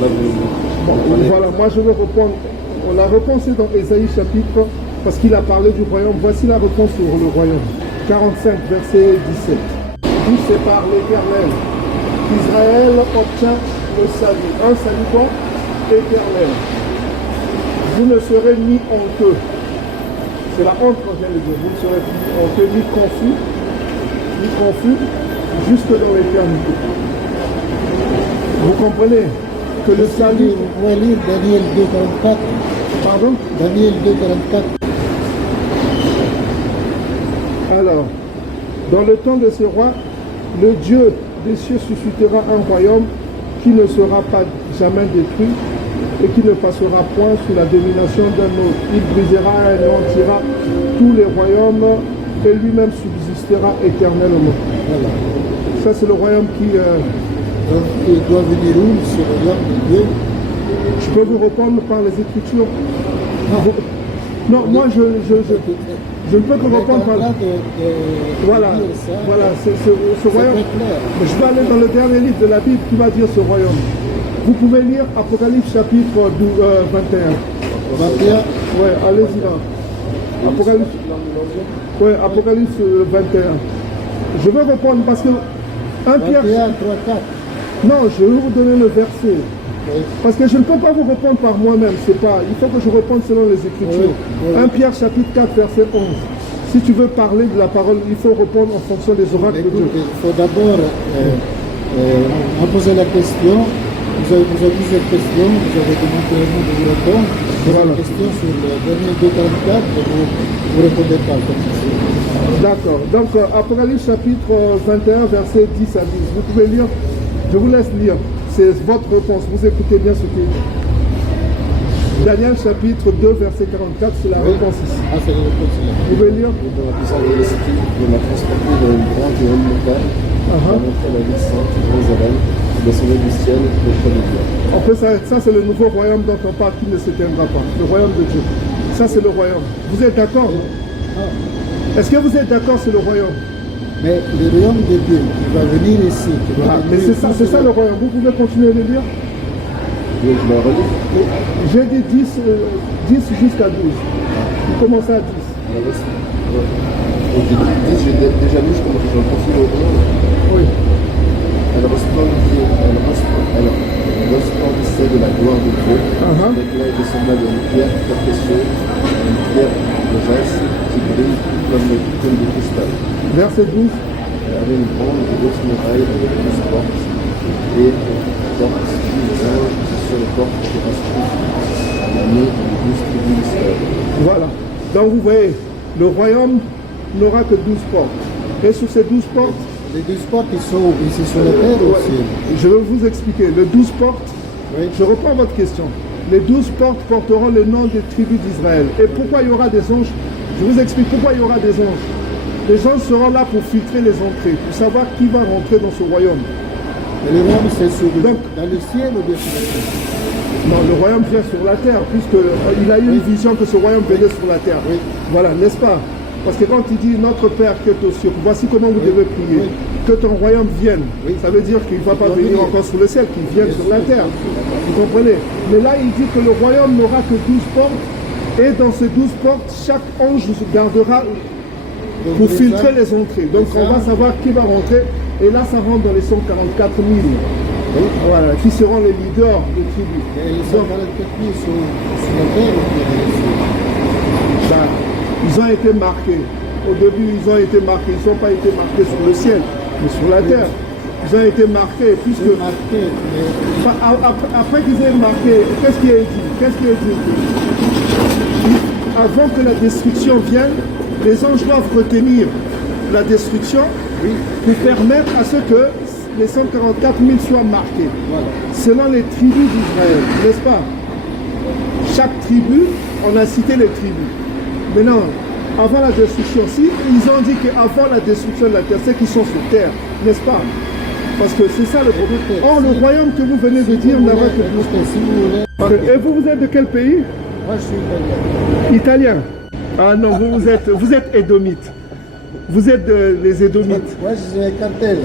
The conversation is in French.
Là, Voilà, moi je vais répondre. La réponse est dans Ésaïe chapitre, parce qu'il a parlé du royaume. Voici la réponse sur le royaume. 45, verset 17. Dit c'est par l'Éternel qu'Israël obtient le salut. Un salut donc éternel. Vous ne serez ni honteux. C'est la honte qu'on vient de dire. Vous ne serez ni honteux, ni confus, jusque dans l'éternité. Vous comprenez que le salut... On va lire Daniel 2,44. Pardon? Daniel 2,44. Alors, dans le temps de ce roi, le Dieu des cieux suscitera un royaume qui ne sera pas jamais détruit et qui ne passera point sous la domination d'un autre. Il brisera et anéantira tous les royaumes et lui-même subsistera éternellement. Voilà. Ça, c'est le royaume qui... Donc, il doit venir où ce royaume de Dieu? Je peux vous répondre par les Écritures. Non, moi, je ne peux que répondre par... Voilà, ce royaume. Mais je vais aller dans le dernier livre de la Bible qui va dire ce royaume. Vous pouvez lire Apocalypse chapitre 21. 21. Ouais, allez-y là. Apocalypse. Ouais, Apocalypse 21. Je vais répondre parce que 1 Pierre... 21, 3, 4. Non, je vais vous donner le verset. Oui. Parce que je ne peux pas vous répondre par moi-même. Il faut que je réponde selon les Écritures. Oui, oui. 1 Pierre chapitre 4, verset 11. Si tu veux parler de la parole, il faut répondre en fonction des oracles de Dieu. Écoutez, il faut d'abord on poser la question. Vous avez posé cette question, vous avez demandé à nous de vous répondre. Voilà. La question sur le dernier 2,44, vous répondez pas comme ça. D'accord. Donc, Apocalypse chapitre 21, verset 10 à 10. Vous pouvez lire. Je vous laisse lire. C'est votre réponse. Vous écoutez bien ce qui est dit. Daniel chapitre 2, verset 44, c'est la réponse ici. Ah, c'est la réponse là. Vous pouvez lire. Et dans la puissance de l'esprit, il m'a transporté dans une grande et haute montagne, il m'a montré la ville sainte, Jérusalem, qui descendait du ciel auprès de Dieu. On peut s'arrêter. Ça, c'est le nouveau royaume dont on parle qui ne s'éteindra pas. Le royaume de Dieu. Ça, c'est le royaume. Vous êtes d'accord? Est-ce que vous êtes d'accord, c'est le royaume? Mais le royaume de Dieu qui va venir ici. Mais c'est ça le royaume. Vous pouvez continuer de lire? Donc, je me relis. J'ai dit 10 jusqu'à 12. Vous commencez à 10. Alors, donc, j'ai déjà lu, je commence à continuer au nom. Oui. Elle resplendissait de la gloire de Dieu. L'éclat était semblable à une pierre très précieuse, une pierre de jasse qui brille comme du cristal. Verset 12. Elle avait une grande et grosse muraille avec 12 portes et 12 anges sur les portes étaient inscrits la main des 12 tribus d'Israël. Voilà. Donc vous voyez, le royaume n'aura que 12 portes. Et sur ces 12 portes, Les 12 portes, ils sont où? Ici sur la terre ou aussi? je vais vous expliquer. Les 12 portes, Oui. je reprends votre question. Les 12 portes porteront le nom des tribus d'Israël. Et pourquoi il y aura des anges? Je vous explique pourquoi il y aura des anges. Les anges seront là pour filtrer les entrées, pour savoir qui va rentrer dans ce royaume. Et le royaume, c'est Donc, dans le ciel ou bien sur la terre? non, le royaume vient sur la terre, puisqu'il a eu une vision que ce royaume venait sur la terre. Oui. Voilà, n'est-ce pas? Parce que quand il dit notre Père qui est aux cieux, voici comment vous devez prier. Oui. Que ton royaume vienne. Oui. Ça veut dire qu'il ne va pas venir encore sur le ciel, qu'il vienne sur la terre. Vous comprenez? Mais là, il dit que le royaume n'aura que 12 portes. Et dans ces 12 portes, chaque ange gardera pour filtrer les entrées. Donc on va savoir qui va rentrer. Et là, ça rentre dans les 144 000. Oui. Voilà, qui seront les leaders des tribus. Et les Donc, 144 000 sur la terre ou bien dans le ciel? ben, ils ont été marqués. Au début, ils ont été marqués. Ils n'ont pas été marqués sur le ciel, mais sur la terre. Ils ont été marqués, puisque... Marqué, mais Enfin, après qu'ils aient marqué, qu'est-ce qui est dit? Qu'est-ce qui est dit? Avant que la destruction vienne, les anges doivent retenir la destruction pour permettre à ce que les 144 000 soient marqués. voilà. Selon les tribus d'Israël, n'est-ce pas? Chaque tribu, on a cité les tribus. Maintenant, avant la destruction, si ils ont dit qu'avant la destruction de la terre, c'est qu'ils sont sur terre, n'est-ce pas? Parce que c'est ça le problème. Or, le royaume que vous venez de dire n'aura que 12 Si vous voulez. Et vous êtes de quel pays? Moi, je suis italien. Italien. Ah non, vous êtes édomite. Vous êtes les édomites. Moi, je suis un cartel.